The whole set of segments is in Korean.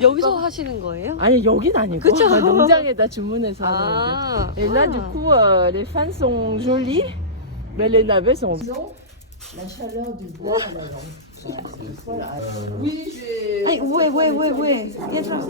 여기서 하시는 거예요? 아니 여긴 아니고 그쵸? 농장에다 주문해서 하는 건데. Et là du coup les fans sont jolies, mais les navets sont. La chaleur du bois à la lampe. Voilà. Oui, j'ai. 아니 왜? 괜찮아.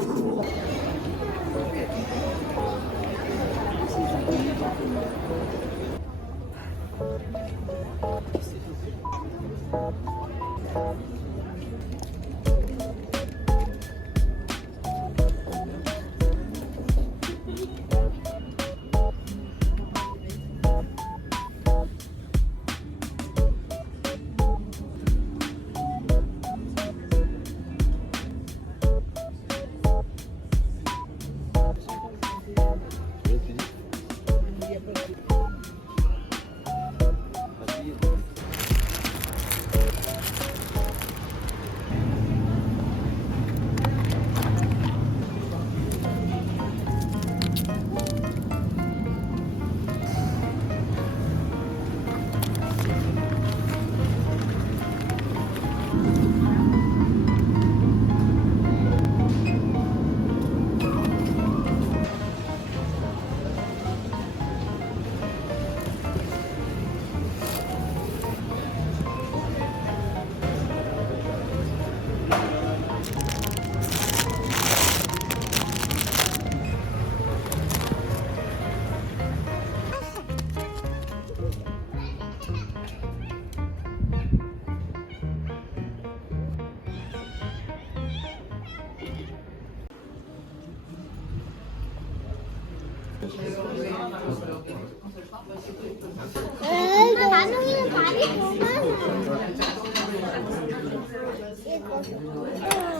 나는 발이 너무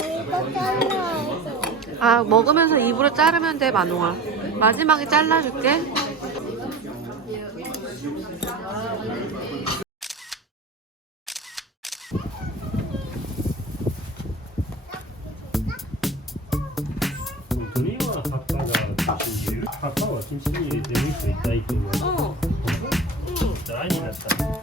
이거 잘라야지. 아 먹으면서 입으로 자르면 돼 만홍아. 마지막에 잘라줄게. 돈이와 가까가 진실 가까와 진실이 되는 수 있다 이거. 많이 났다.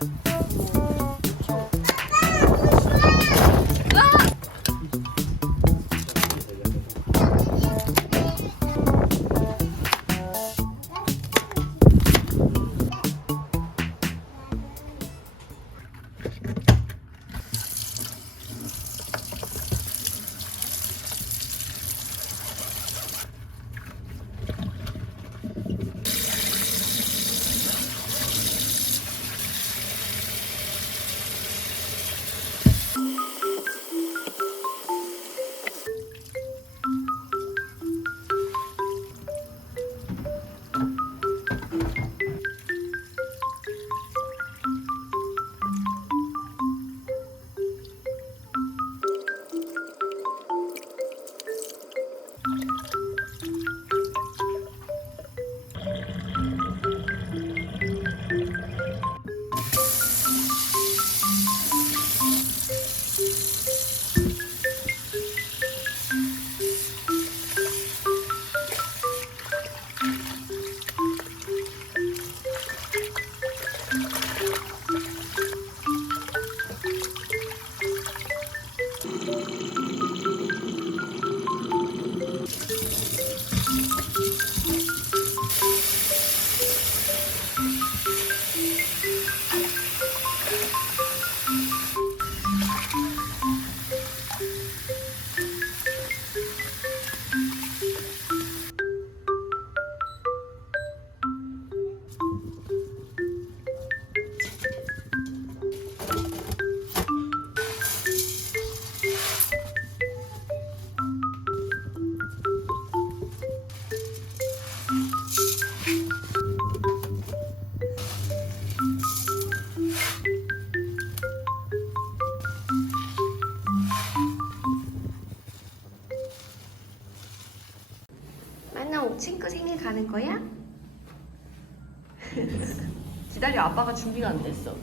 만홍 친구 생일 가는 거야? 기다려 아빠가 준비가 안 됐어.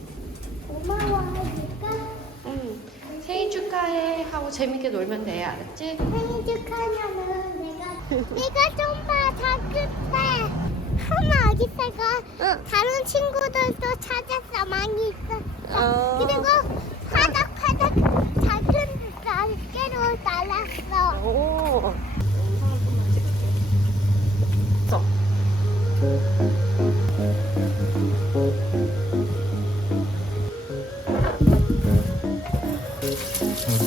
고마워하니까 응. 생일 축하해 하고 재밌게 놀면 돼 알았지? 생일 축하하면은 내가 좀 봐. 다 끝에 하나 어디 살까? 응. 다른 친구들도 찾았어. 많이 있어. 그리고 어. 화덕 작은 날개로 날았어. 오. 어. 써.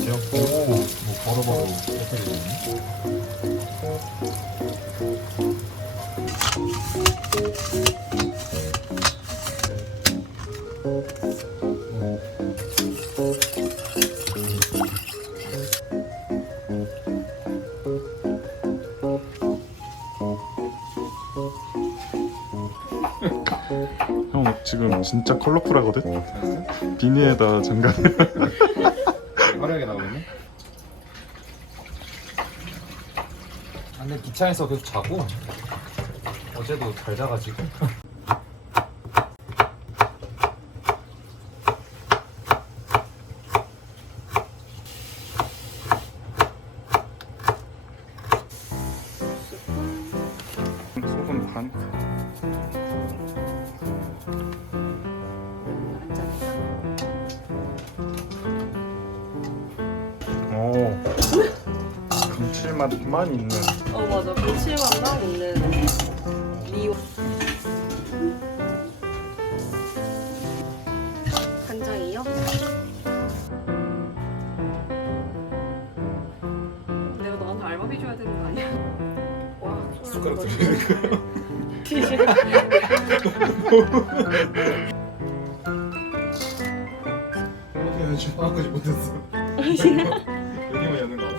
귀엽고 뭐 바로바로 이렇게 되네. 형 지금 진짜 컬러풀하거든? 비니에다 장갑. 화려하게 나오겠네. 근데 기차에서 계속 자고 어제도 잘 자가지고. 소금 반. 오, 감칠맛만 있는. 맞아. 감칠맛만 있는 미오. 간장이요? 내가 너한테 알바비 줘야 되는 거 아니야? 와, 숟가락 들으니까. 이렇게 지금 한 거지 못했어. 여기만 여는 거 알아?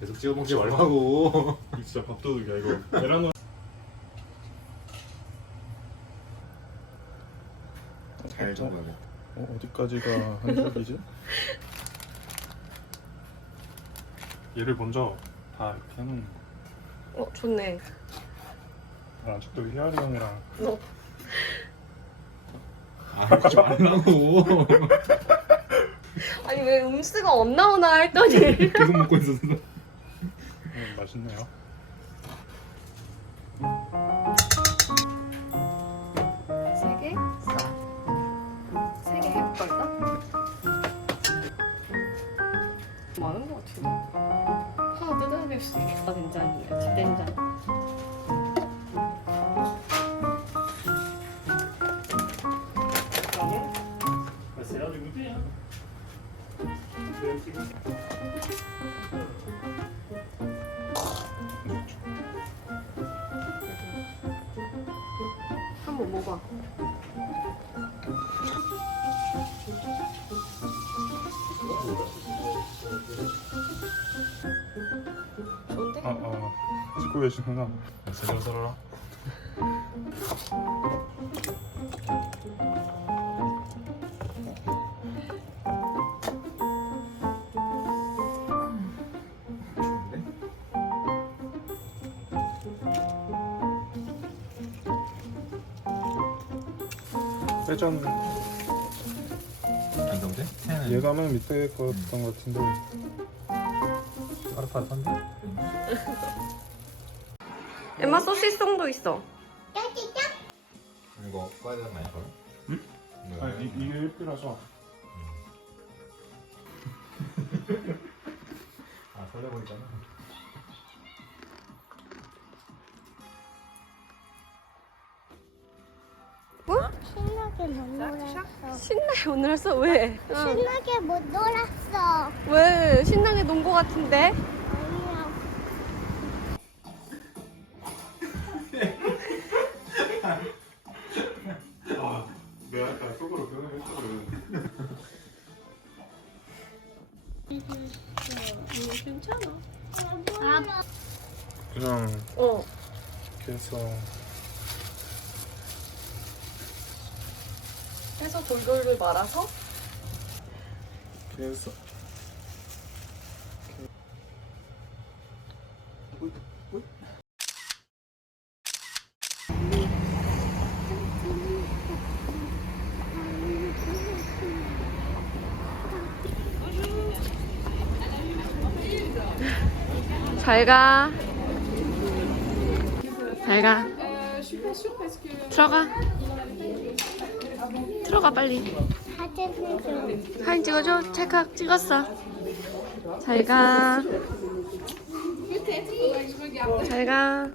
계속 찍어 먹지 말라고. 진짜 밥도둑이야 이거. 메라노. 잘 적어야겠다. 어디까지가 한쪽이지? 얘를 먼저 다 이렇게 해놓는 거. 좋네. 아직도 희아리 형이랑 하지 말라고. 아니 왜 음수가 안 나오나 했더니 계속 먹고 있었어. 맛있네요. 세 개? 세 개 해볼까? 많은 것 같은데? 하나 뜯어야 될 수도 있겠다. 된장이에요. 집된장. C'est l'heure de goûter, hein. C'est un petit goût. 한번 먹어. 좋은데? 찍고 계시구나. 제대로 썰어라. 회전 안정돼? 예감은 밑에 거였던 것 같은데. 빠르빠르한데? 엠마 소시송도 있어. 이거 꺼야 되나 이거? 응? 이거. 아니 이게 1피라서. 아 설레보이잖아. 신나게 못 놀았어. 신나게 오늘 했어? 왜? 신나게 못 놀았어. 왜? 신나게 논 거 같은데? 아니야. 내가 아까 속으로 그거 했거든. 괜찮아. 그냥 어. 이렇게 해서 해서 돌돌돌 말아서? 이렇게 해서 잘 가. 잘 가. 들어가. 들어가 빨리. 사진 찍어. 사진 찍어줘. 찰칵 찍었어. 잘 가. 잘 가.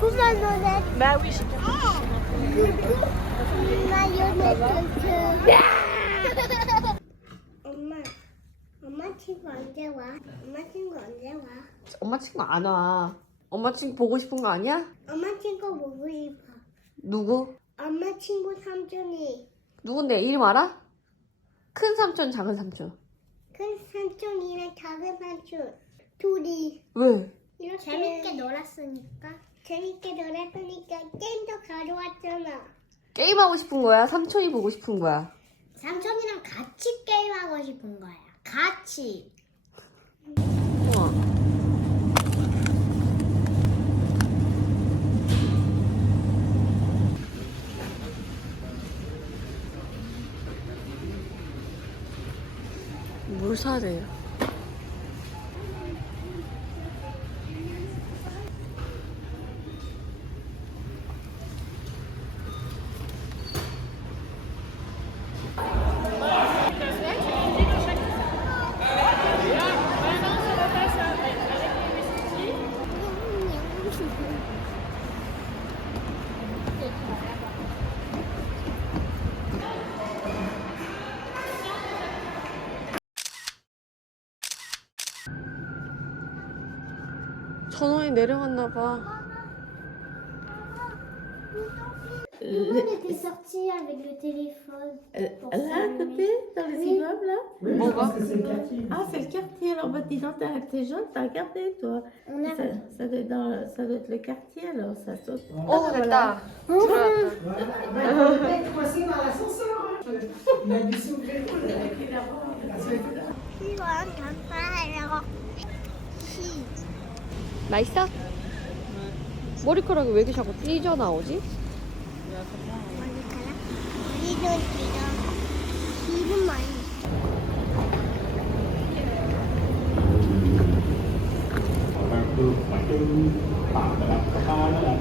고구마 노래. Bah oui, j'ai 엄마 친구 언제 와? 엄마 친구 언제 와? 엄마 친구 안 와. 엄마 친구 보고 싶은 거 아니야? 엄마 친구 보고 싶어. 누구? 엄마 친구 삼촌이 누군데? 이름 알아? 큰 삼촌, 작은 삼촌. 큰 삼촌이랑 작은 삼촌 둘이 왜? 이렇게 재밌게 놀았으니까 게임도 가져왔잖아. 게임하고 싶은 거야? 삼촌이 보고 싶은 거야? 삼촌이랑 같이 게임하고 싶은 거야. 같이. 우와. 뭘 사야 돼요? 전원이 내려갔나 봐. Comment t'es sortie avec le téléphone? Là, à côté, dans les immeubles, là 뭐가? Ah, c'est le quartier. Alors, bah, dis donc, t'es jeune, t'as regardé, toi. On a Ça doit être le quartier, alors, ça saute. 오, 됐다. 이건 감사해요. 맛있어? 머리카락이 왜 이렇게 자꾸 삐져나오지? 머리카락? 기름 많이. Và cứ phải cái tạm là các ba đó là